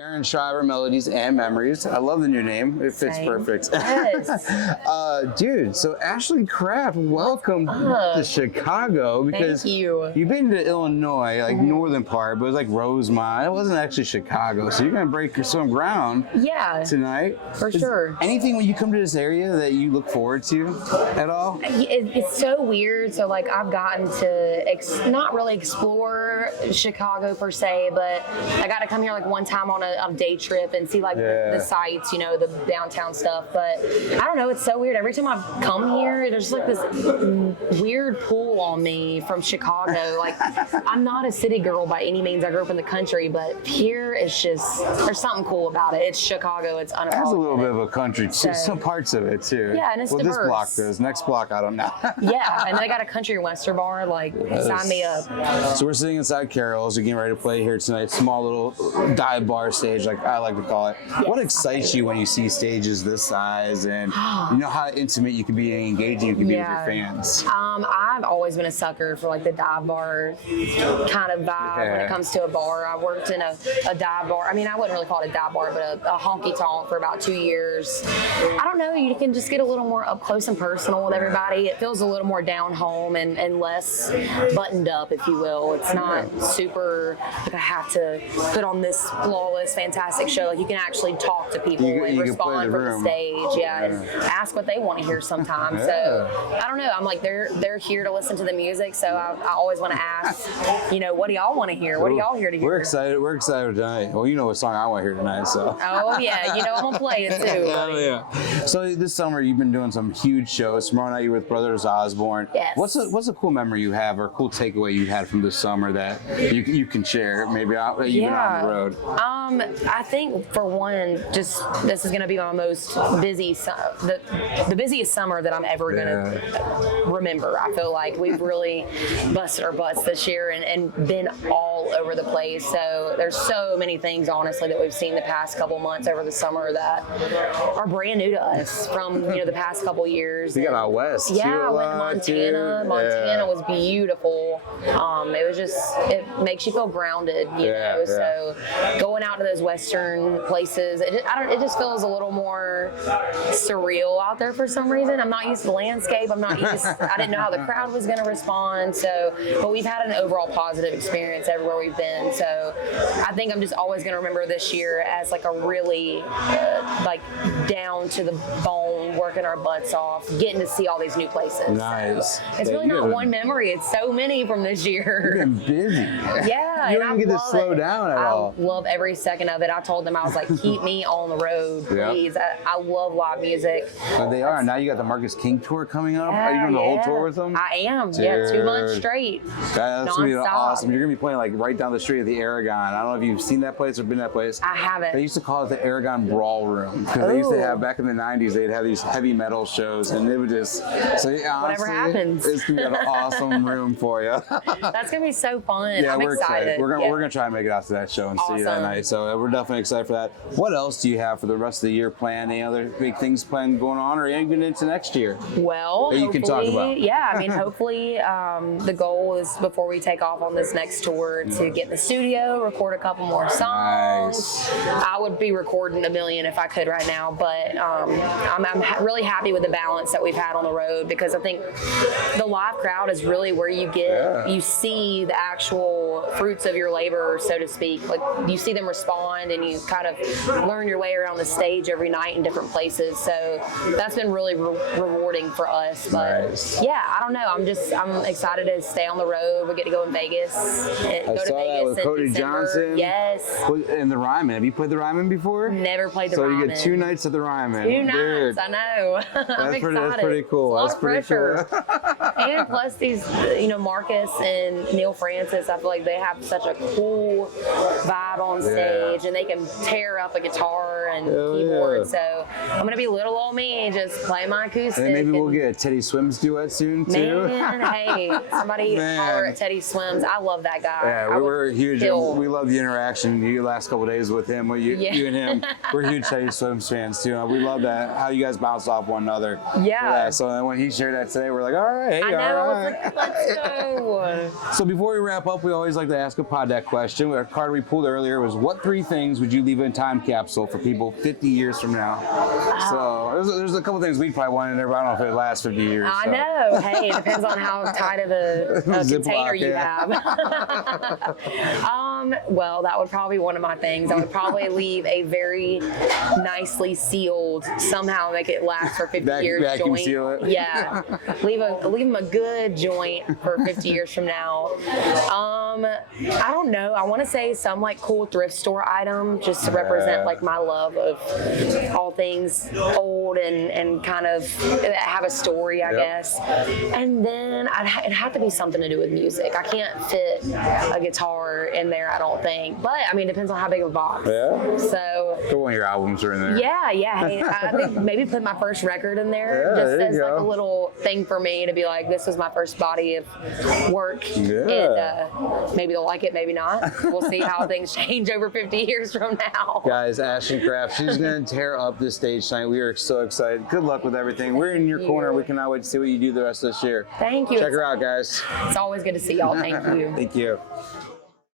Aaron Shriver, Melodies and Memories. I love the new name. It fits perfect. Yes. Dude, so Ashland Craft, welcome to Chicago, because you've been to Illinois, like northern part, but it was like Rosemont. It wasn't actually Chicago, so you're gonna break some ground. Tonight. For sure. Anything when you come to this area that you look forward to at all? It's so weird. So like I've gotten to not really explore Chicago per se, but I got to come here like one time on a day trip and see like the sights, you know, the downtown stuff. But I don't know, it's so weird. Every time I've come here, there's like this weird pull on me from Chicago. Like I'm not a city girl by any means. I grew up in the country, but here it's just, there's something cool about it. It's Chicago. It's unapologetic. Has a little bit of a country too, some parts of it too. Yeah, and it's diverse. This block does. Next block, I don't know. Yeah, and then I got a country and western bar. Like, sign me up. So we're sitting inside Carol's. We're getting ready to play here tonight. Small little dive bar stage, like I like to call it. Yes. What excites you when you see stages this size, and you know how intimate you can be and engaging you can be with your fans? I've always been a sucker for like the dive bar kind of vibe when it comes to a bar. I worked in a dive bar. I mean, I wouldn't really call it a dive bar, but a honky tonk for about 2 years. I don't know, you can just get a little more up close and personal with everybody. It feels a little more down home and less buttoned up, if you will. It's not super like I have to put on this flawless, fantastic show. Like you can actually talk to people and respond from the stage. And ask what they want to hear sometimes. So I don't know. I'm like they're here to listen to the music. So I always want to ask, you know, what do y'all want to hear? What do y'all here to hear? We're excited. We're excited tonight. Well, you know what song I want to hear tonight. So. Oh yeah, you know I'm gonna play it too. Oh yeah. So this summer you've been doing some huge shows. Tomorrow night you're with Brothers Osborne. Yes. What's a cool memory you have or a cool takeaway you had from this summer that you can share? Maybe even on the road. I think for one, just this is gonna be my most busy the busiest summer that I'm ever gonna remember. I feel like we've really busted our butts this year and been all over the place. So there's so many things honestly that we've seen the past couple months over the summer that are brand new to us from the past couple years. You got out west. Yeah, I went to Montana. Montana was beautiful. It was just, it makes you feel grounded, you know. So going out to those western places, it just feels a little more surreal out there for some reason. I'm not used to the landscape. I didn't know how the crowd was going to respond. So, but we've had an overall positive experience everywhere we've been. So I think I'm just always going to remember this year as like a really like down to the bone, working our butts off, getting to see all these new places. Nice. So it's really not one memory. It's so many from this year. You've been busy. Yeah. You don't get to slow down at all. I love every second of it. I told them, I was like, keep me on the road, please. I love live music. But they are. Now you got the Marcus King tour coming up. Are you doing the whole tour with them? I am. Dude. Yeah, 2 months straight. That's going to be awesome. You're going to be playing like right down the street of the Aragon. I don't know if you've seen that place or been to that place. I haven't. They used to call it the Aragon Brawl Room because they used to have, back in the 90s, they'd have these heavy metal shows and they would just, so honestly, whatever happens. It's going to be an awesome room for you. That's going to be so fun. Yeah, I'm excited. We're going to try and make it out to that show and see you that night. So we're definitely excited for that. What else do you have for the rest of the year planned? Any other big things planned going on or even into next year? Well, that you can talk about? Yeah, I mean, hopefully the goal is before we take off on this next tour to get in the studio, record a couple more songs. Nice. I would be recording a million if I could right now, but I'm really happy with the balance that we've had on the road because I think the live crowd is really where you get, you see the actual fruits of your labor, so to speak. Like you see them respond and you kind of learn your way around the stage every night in different places. So that's been really rewarding for us. But yeah, I don't know. I'm excited to stay on the road. We get to go in Vegas. I saw that with Cody Johnson. Yes. And the Ryman. Have you played the Ryman before? Never played the Ryman. So you get 2 nights at the Ryman. 2 nights. Dude. I know. I'm excited. That's pretty cool. That's pretty pressure. Cool. And plus these, Marcus and Neil Francis, I feel like they have such a cool vibe on stage and they can tear up a guitar and keyboard. So I'm going to be little old me, just play my acoustic. And maybe we'll get a Teddy Swims duet soon too. Man, hey, somebody holler at Teddy Swims. I love that guy. Yeah, we're huge. We love the interaction the last couple of days with him, you and him. We're huge Teddy Swims fans too. We love that, how you guys bounce off one another. Yeah. So then when he shared that today, we're like, all right, I know. Let's go. So before we wrap up, we always always like to ask a pod deck question. Our card we pulled earlier was, what 3 things would you leave in a time capsule for people 50 years from now? So there's a couple things we'd probably want in there, but I don't know if it lasts 50 years. I know. Hey, it depends on how tight of a container you have. Well, that would probably be one of my things. I would probably leave a very nicely sealed, somehow make it last for 50 years vacuum joint. seal it. Yeah. Leave them a good joint for 50 years from now. I don't know. I want to say some like cool thrift store item just to represent like my love of all things old and kind of have a story, I guess. And then it'd have to be something to do with music. I can't fit a guitar in there, I don't think. But I mean, it depends on how big of a box. Yeah. So. One of your albums are in there. Yeah. Hey, I think maybe put my first record in there, just as like a little thing for me to be like, this was my first body of work. Yeah. And maybe they'll like it, maybe not. We'll see how things change over 50 years from now. Guys, Ashland Craft, she's going to tear up this stage tonight. We are so excited. Good luck with everything. We're in your corner. We cannot wait to see what you do the rest of this year. Thank you. Check her out, guys. It's always good to see y'all. Thank you. Thank you.